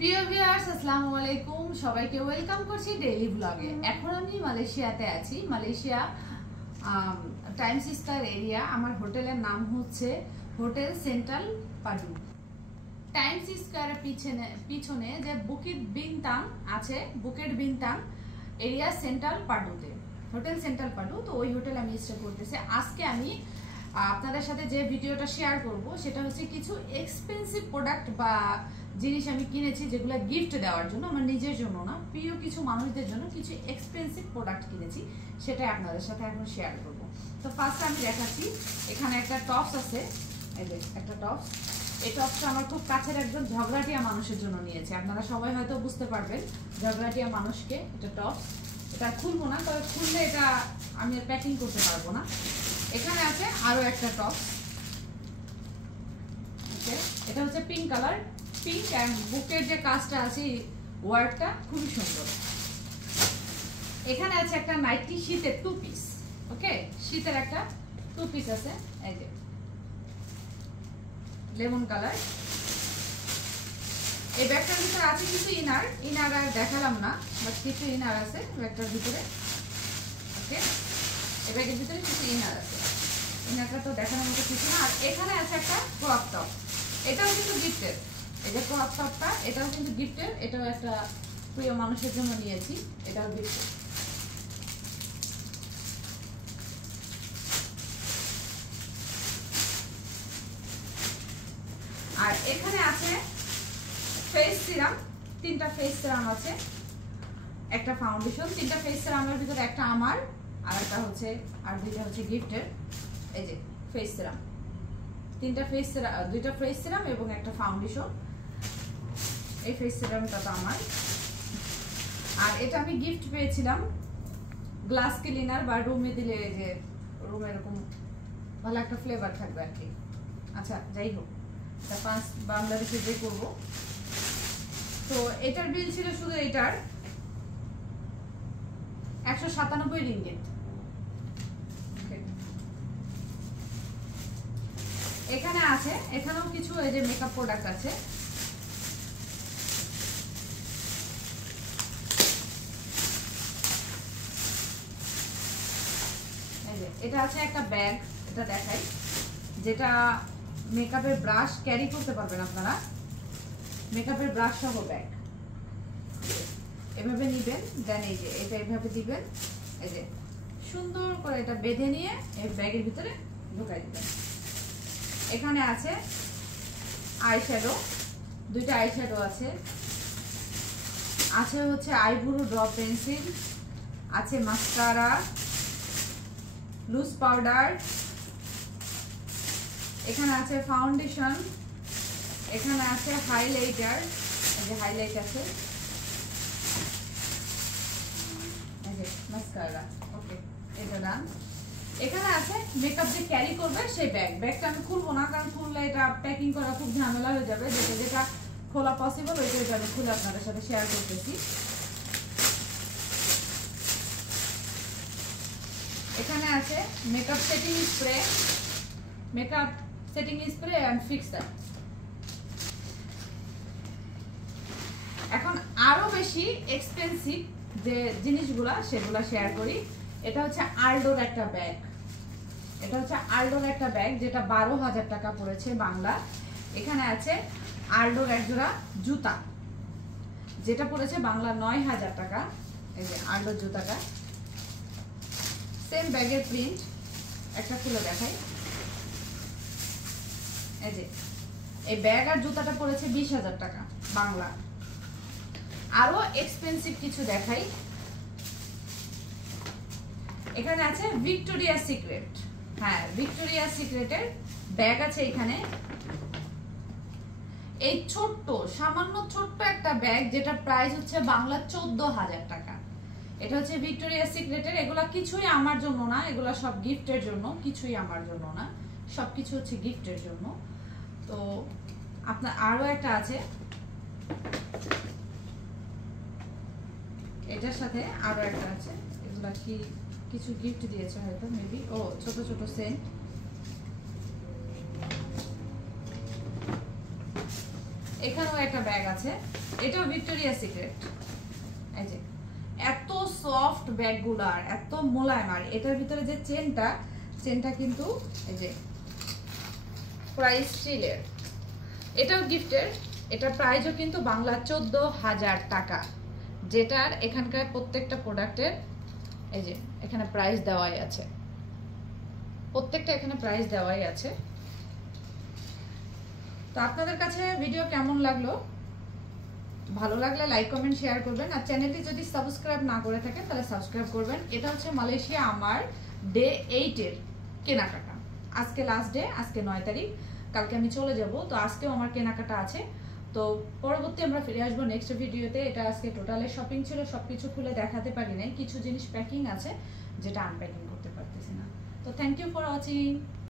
প্রিয় ভিউয়ার্স আসসালামু আলাইকুম, সবাইকে ওয়েলকাম করছি ডেইলি ব্লগে। এখন আমি মালয়েশিয়াতে আছি। Malaysia Times Square area. আমার হোটেলের নাম হচ্ছে হোটেল সেন্ট্রাল পাডু। টাইমস স্কয়ারের পিছনে যে বুকিট বিনতাং আছে, বুকিট বিনতাং এরিয়া সেন্ট্রাল পাডুতে হোটেল সেন্ট্রাল পাডু। তো ওই হোটেল আমি স্টে করতেছি। আজকে আমি আপনাদের সাথে যে ভিডিওটা শেয়ার করব সেটা হচ্ছে কিছু এক্সপেন্সিভ প্রোডাক্ট বা জিনিস আমি কিনেছি যেগুলো গিফট দেওয়ার জন্য, আমার নিজের জন্য না, প্রিয় কিছু মানুষদের জন্য কিছু এক্সপেন্সিভ প্রোডাক্ট কিনেছি, সেটাই আপনাদের সাথে এখন শেয়ার করব। তো ফার্স্ট আমি দেখাচ্ছি, এখানে একটা টপস আছে, এই যে একটা টপস। এই টপসটা আমার খুব কাছের একজন ঝগড়াটিয়া মানুষের জন্য নিয়েছে। আপনারা সবাই হয়তো বুঝতে পারবেন ঝগড়াটিয়া মানুষকে। এটা টপস, এটা খুলবো না, তবে খুললে এটা আমি প্যাকিং করতে পারবো না। এখানে আছে আরো একটা টপস, এটা হচ্ছে পিঙ্ক কালার, পিঙ্ক এন্ড বুকের যে কাজটা আছে ওয়ার্কটা খুবই সুন্দর। এখানে আছে একটা নাইটি শীতের 2 পিস, ওকে, শীতের একটা 2 পিস আছে, এই যে লেমন কালার। এই ব্যাগটার ভিতরে আছে কিছু ইনার আর দেখালাম না, বাট কিছু ইনার আছে ব্যাগটার ভিতরে, ওকে। এই ব্যাগের ভিতরে কিছু ইনার আছে, ইনারটা তো দেখানোর মতো কিছু না। আর এখানে আছে একটা ক্রপ টপ, এটাও কিন্তু গিফটের। এই যে ক্রপ টপটা, এটাও কিন্তু গিফটের, এটাও একটা প্রিয় মানুষের জন্য নিয়েছি, এটাও গিফটের। আর এখানে আছে ফেস সিরাম, 3টা ফেস সিরাম আছে, একটা ফাউন্ডেশন। 3টা ফেস সিরামের ভিতরে একটা আমার, আর একটা হচ্ছে, আর 2টা হচ্ছে গিফটের। এই যে ফেস সিরাম, 3টা ফেস সিরাম, 2টা ফেস সিরাম এবং একটা ফাউন্ডেশন। এই ফেস সিরামটা তো আমার। আর এটা আমি গিফট পেয়েছিলাম, গ্লাস ক্লিনার বা রুমে দিলে যে রুমে এরকম ভালো একটা ফ্লেভার থাকবে আর কি। আচ্ছা যাই হোক, এটা বাংলাদেশে যে করবো। তো এটার বিল ছিল শুধু এটার 197 রিঙ্গিত। এখানে আছে, এখানেও কিছু এই যে মেকআপ প্রোডাক্ট আছে। এটা আছে একটা ব্যাগ, এটা দেখাই, যেটা মেকআপের ব্রাশ ক্যারি করতে পারবেন আপনারা, মেকআপের ব্রাশ সহ ব্যাগ। এভাবে নিবেন, দেন এই যে এটা এভাবে দিবেন, এই যে সুন্দর করে এটা বেঁধে নিয়ে এই ব্যাগের ভিতরে ঢুকাই দিবেন। এখানে আছে আইশ্যাডো, 2টা আইশ্যাডো আছে, আছে হচ্ছে আইব্রো ড্রপ পেন্সিল, আছে মাস্কারা, লুজ পাউডার, এখানে আছে ফাউন্ডেশন, এখানে আছে হাইলাইটার, এই যে হাইলাইট আছে, এই যে মাস্কারা, ওকে, এটা ডান। এখানে আছে মেকআপ যে ক্যারি করবে সেই ব্যাগ। ব্যাগটা আমি খুলবো না, কারণ খুললে এটা প্যাকিং করা খুব ঝামেলা হয়ে যাবে। যেটা খোলা পসিবল ওইটা আমি খুলে আপনাদের সাথে শেয়ার করতেছি। এখানে আছে makeup setting spray, makeup setting spray and fixer. এখন আরো বেশি এক্সপেন্সিভ যে জিনিসগুলা সেগুলা শেয়ার করি। এটা হচ্ছে আল্ডোর একটা ব্যাগ, এটা হচ্ছে আল্ডোর একটা ব্যাগ, যেটা 12,000 টাকা পড়েছে বাংলা। এখানে আছে আল্ডোর একজোড়া জুতা, যেটা পড়েছে বাংলা 9,000 টাকা। এই যে আল্ডোর জুতাটা, সেম ব্যাগের প্রিন্ট, একটা খুলে দেখাই। এই যে এই ব্যাগ আর জুতাটা পড়েছে 20,000 টাকা বাংলা। আরো এক্সপেন্সিভ কিছু দেখাই। এখানে আছে ভিক্টোরিয়া সিক্রেট, হ্যাঁ ভিক্টোরিয়া সিক্রেটের ব্যাগ আছে এখানে। এই ছোট্ট সামান্য ছোট্ট একটা ব্যাগ, যেটা প্রাইস হচ্ছে বাংলা 14,000 টাকা। এটা হচ্ছে ভিক্টোরিয়া সিক্রেটের। এগুলা কিছুই আমার জন্য না, এগুলা সব গিফটের জন্য, কিছুই আমার জন্য না, সবকিছু হচ্ছে গিফটের জন্য। তো আপনার আরো একটা আছে, এটার সাথে আরো একটা আছে। এগুলা কি কিছু গিফট দিয়েছে হয়তো, মেবি। ও ছোট ছোট সেন্ট, এখানেও একটা ব্যাগ আছে, এটাও ভিক্টোরিয়া সিক্রেট। এই যে এত সফট ব্যাগগুলো আর এত মোলায়েম, আর এটার ভিতরে যে চেনটা কিন্তু এই যে প্রাইস স্টিলের, এটাও গিফটের। এটা প্রাইসও কিন্তু বাংলা 14,000 টাকা, যেটার এখানকার প্রত্যেকটা প্রোডাক্টের এই যে এখানে প্রাইস দেওয়াই আছে, প্রত্যেকটা এখানে প্রাইস দেওয়াই আছে। তো আপনাদের কাছে ভিডিও কেমন লাগলো? ভালো লাগলে লাইক কমেন্ট শেয়ার করবেন, আর চ্যানেলটি যদি সাবস্ক্রাইব না করে থাকেন তাহলে সাবস্ক্রাইব করবেন। এটা হচ্ছে মালয়েশিয়া আমার ডে 8-এর কেনাকাটা। আজকে লাস্ট ডে, আজকে 9 তারিখ, কালকে আমি চলে যাব। তো আজকেও আমার কেনাকাটা আছে, তো পরবর্তী আমরা ফিরে আসবো নেক্সট ভিডিওতে। এটা আজকে টোটালে শপিং ছিল, সবকিছু খুলে দেখাতে পারি নাই, কিছু জিনিস প্যাকিং আছে যেটা আনপ্যাকিং করতে পারতেছি না। তো থ্যাংক ইউ ফর ওয়াচিং।